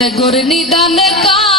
গোর নিদানে কার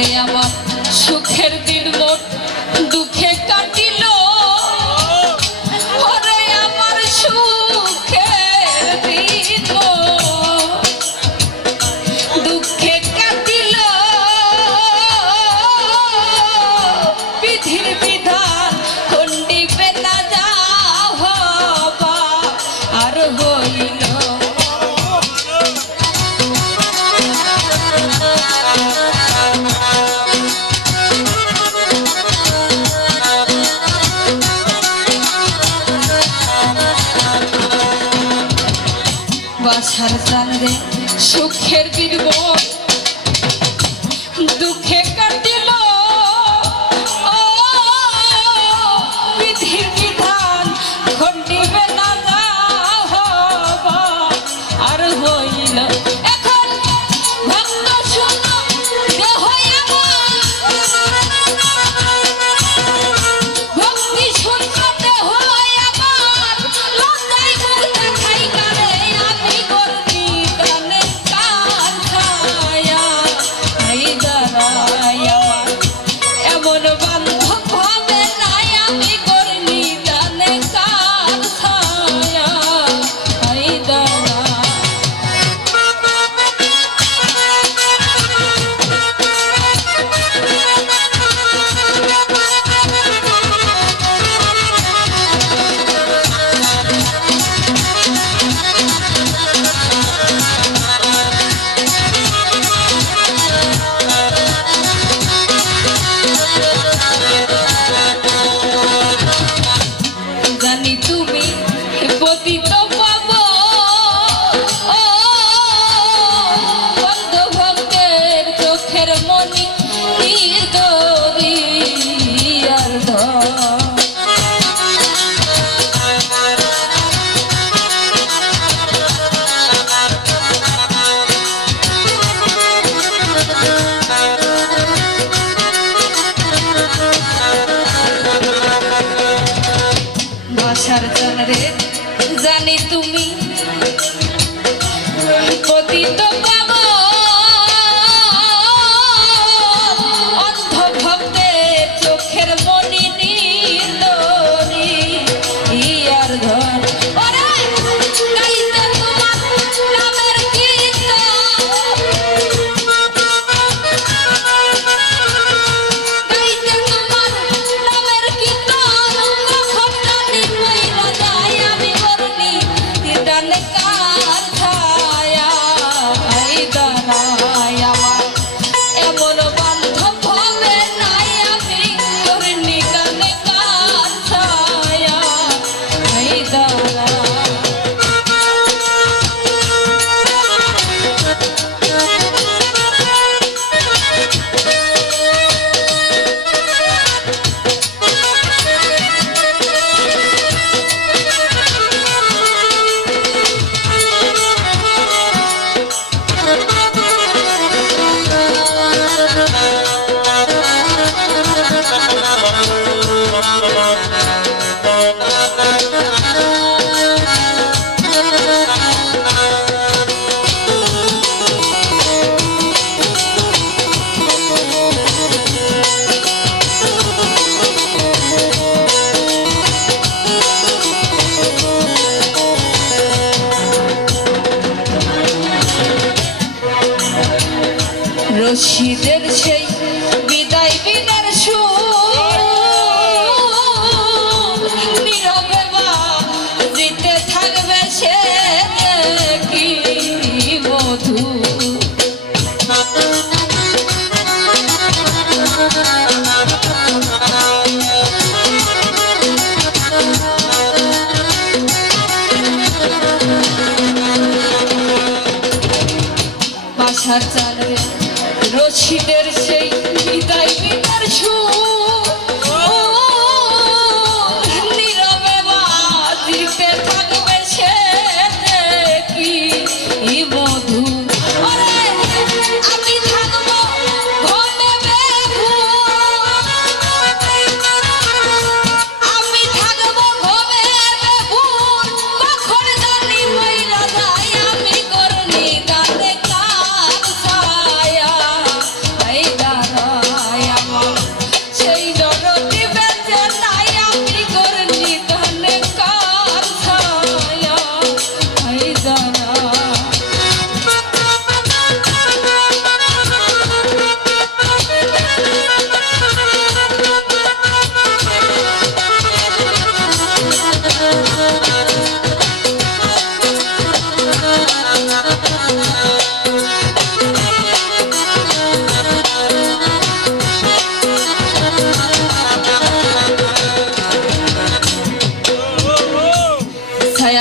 Correa.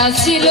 আসিল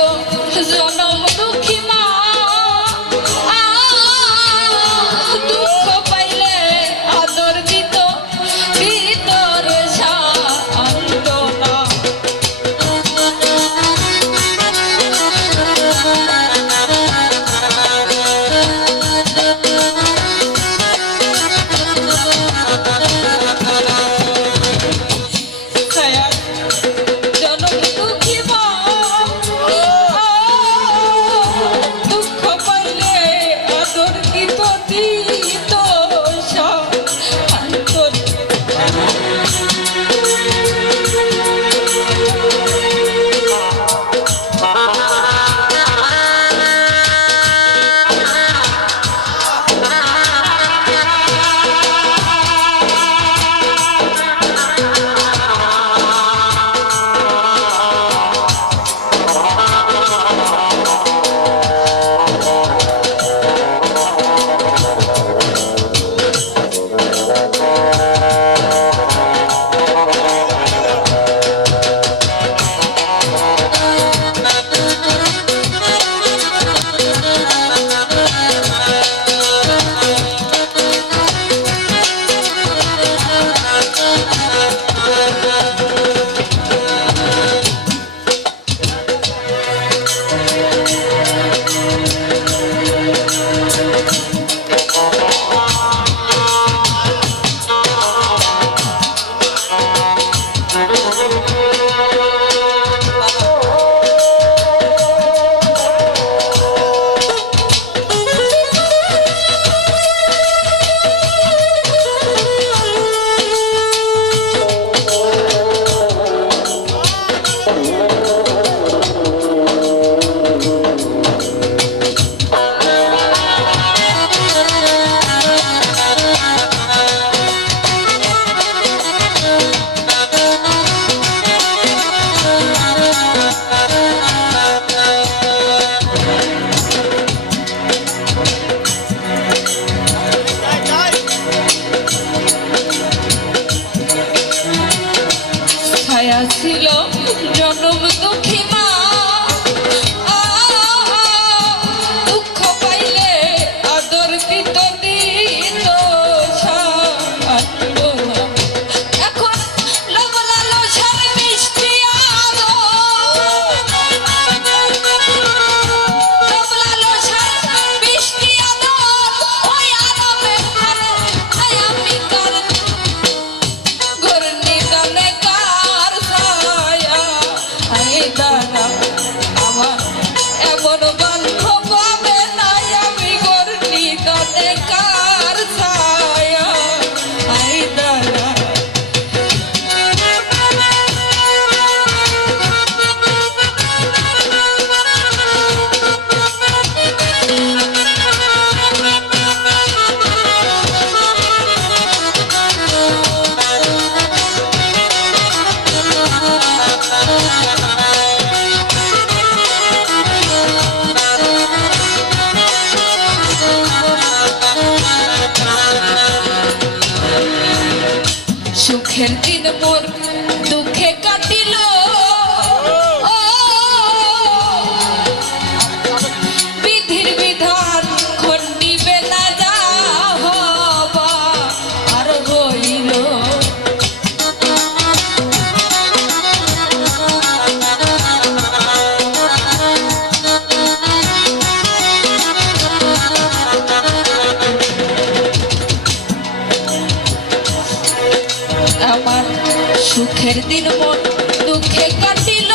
আমার সুখের দিন মন দুঃখে কাটিল।